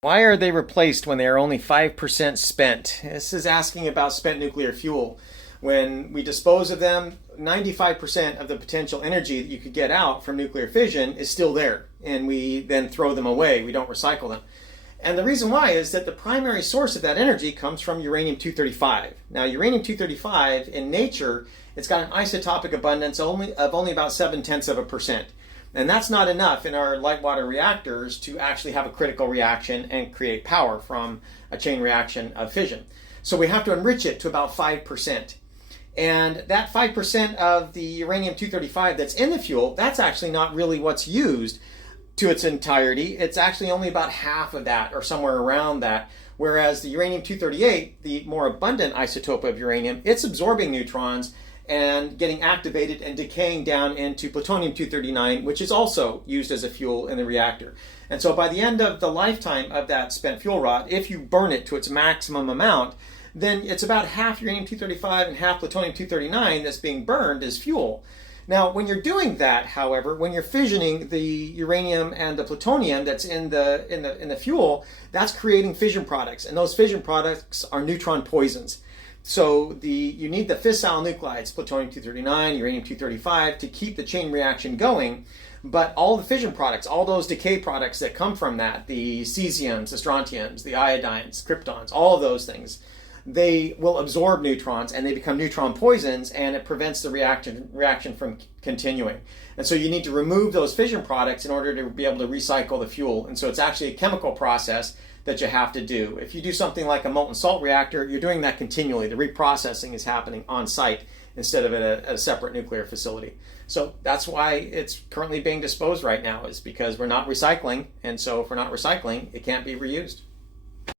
Why are they replaced when they are only 5% spent? This is asking about spent nuclear fuel. When we dispose of them, 95% of the potential energy that you could get out from nuclear fission is still there, and we then throw them away. We don't recycle them. And the reason why is that the primary source of that energy comes from uranium-235. Now, uranium-235 in nature, it's got an isotopic abundance of only about 0.7%. And that's not enough in our light water reactors to actually have a critical reaction and create power from a chain reaction of fission. So we have to enrich it to about 5%. And that 5% of the uranium-235 that's in the fuel, that's actually not really what's used to its entirety. It's actually only about half of that or somewhere around that. Whereas the uranium-238, the more abundant isotope of uranium, it's absorbing neutrons and getting activated and decaying down into plutonium-239, which is also used as a fuel in the reactor. And so by the end of the lifetime of that spent fuel rod, if you burn it to its maximum amount, then it's about half uranium-235 and half plutonium-239 that's being burned as fuel. Now, when you're doing that, however, when you're fissioning the uranium and the plutonium that's in the fuel, that's creating fission products, and those fission products are neutron poisons. So you need the fissile nuclides, plutonium-239, uranium-235, to keep the chain reaction going. But all the fission products, all those decay products that come from that, the cesiums, the strontiums, the iodines, kryptons, all of those things, they will absorb neutrons and they become neutron poisons, and it prevents the reaction from continuing. And so you need to remove those fission products in order to be able to recycle the fuel. And so it's actually a chemical process that you have to do. If you do something like a molten salt reactor, you're doing that continually. The reprocessing is happening on site instead of at a separate nuclear facility. So that's why it's currently being disposed right now, is because we're not recycling. And so if we're not recycling, it can't be reused.